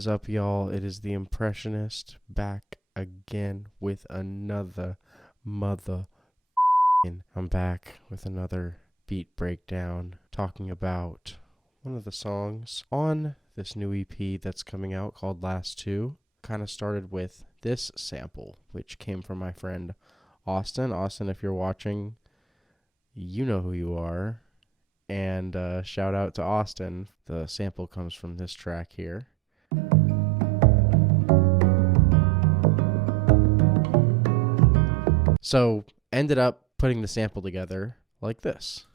is up, y'all? It is the Impressionist back again with another I'm back with another beat breakdown talking about one of the songs on this new EP that's coming out called Last Two. Kind of started with this sample, which came from my friend Austin. Austin, if you're watching, you know who you are. And shout out to Austin. The sample comes from this track here. So ended up putting the sample together like this.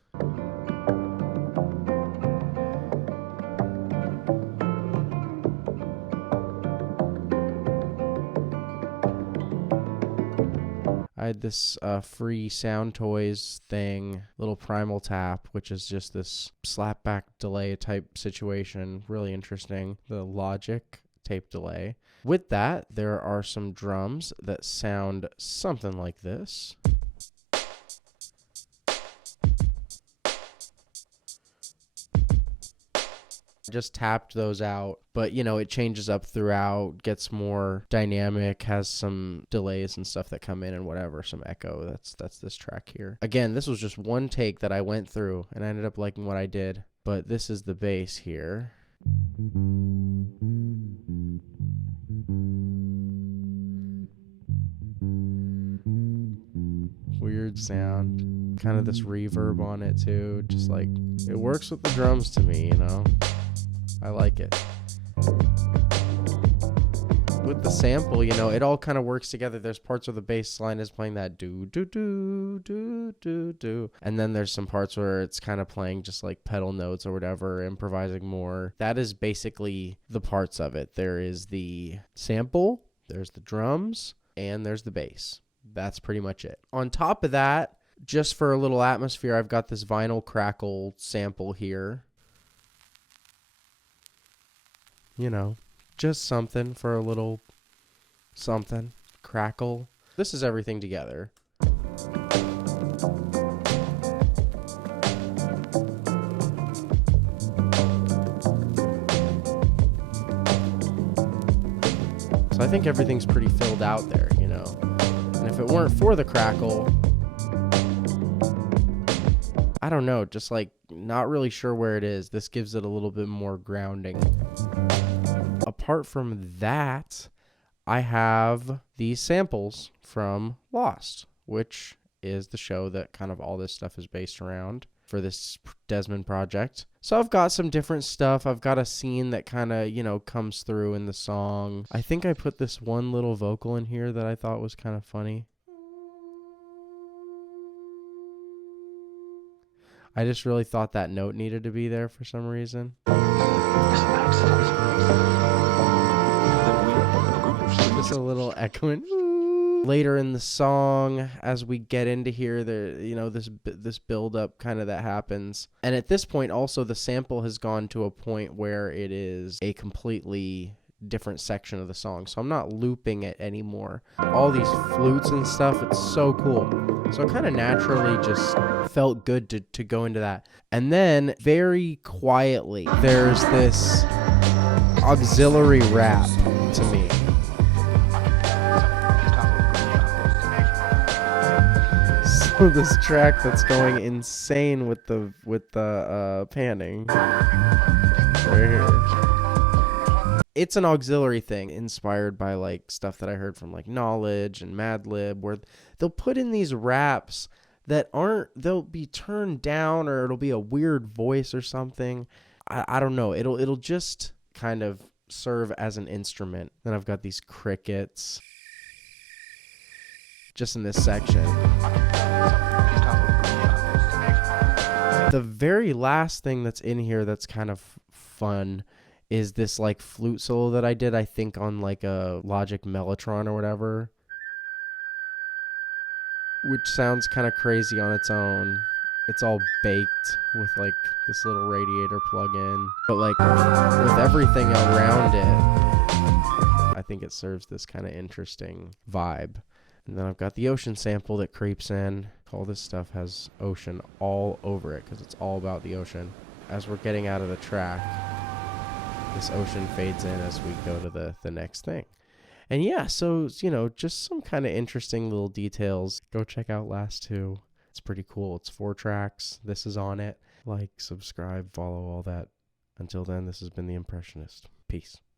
I had this free Sound Toys thing, little Primal Tap, which is just this slapback delay type situation. Really interesting. The Logic tape delay. With that, there are some drums that sound something like this. Just tapped those out, but it changes up throughout, gets more dynamic, has some delays and stuff that come in and whatever, some echo. That's this track here. Again, this was just one take that I went through and I ended up liking what I did, but this is the bass here. Weird sound, kind of this reverb on it too, just like it works with the drums to me, I like it. With the sample, it all kind of works together. There's parts where the bass line is playing that do do do do do do, and then there's some parts where it's kind of playing just like pedal notes or whatever, improvising more. That is basically the parts of it. There is the sample, there's the drums, and there's the bass. That's pretty much it. On top of that, just for a little atmosphere, I've got this vinyl crackle sample here. Just something for a little something. Crackle. This is everything together. So I think everything's pretty filled out there, And if it weren't for the crackle, I don't know, just like not really sure where it is. This gives it a little bit more grounding. Apart from that, I have these samples from Lost, which is the show that kind of all this stuff is based around for this Desmond project. So I've got some different stuff. I've got a scene that kind of, comes through in the song. I think I put this one little vocal in here that I thought was kind of funny. I just really thought that note needed to be there for some reason. Just a little echoing. Later in the song, as we get into here, this build up kind of that happens. And at this point, also the sample has gone to a point where it is a completely different section of the song. So I'm not looping it anymore. All these flutes and stuff, it's so cool. So it kind of naturally just felt good to go into that. And then very quietly, there's this auxiliary rap to me. So this track that's going insane with the panning right here. It's an auxiliary thing inspired by like stuff that I heard from like Knowledge and Madlib, where they'll put in these raps that they'll be turned down, or it'll be a weird voice or something. I don't know. It'll just kind of serve as an instrument. Then I've got these crickets just in this section. The very last thing that's in here that's kind of fun is this like flute solo that I did, I think on like a Logic Mellotron or whatever, which sounds kind of crazy on its own. It's all baked with like this little radiator plug-in, but like with everything around it, I think it serves this kind of interesting vibe. And then I've got the ocean sample that creeps in. All this stuff has ocean all over it because it's all about the ocean. As we're getting out of the track, this ocean fades in as we go to the next thing. And yeah, so, just some kind of interesting little details. Go check out Last Two. It's pretty cool. It's 4 tracks. This is on it. Like, subscribe, follow, all that. Until then, this has been The Impressionist. Peace.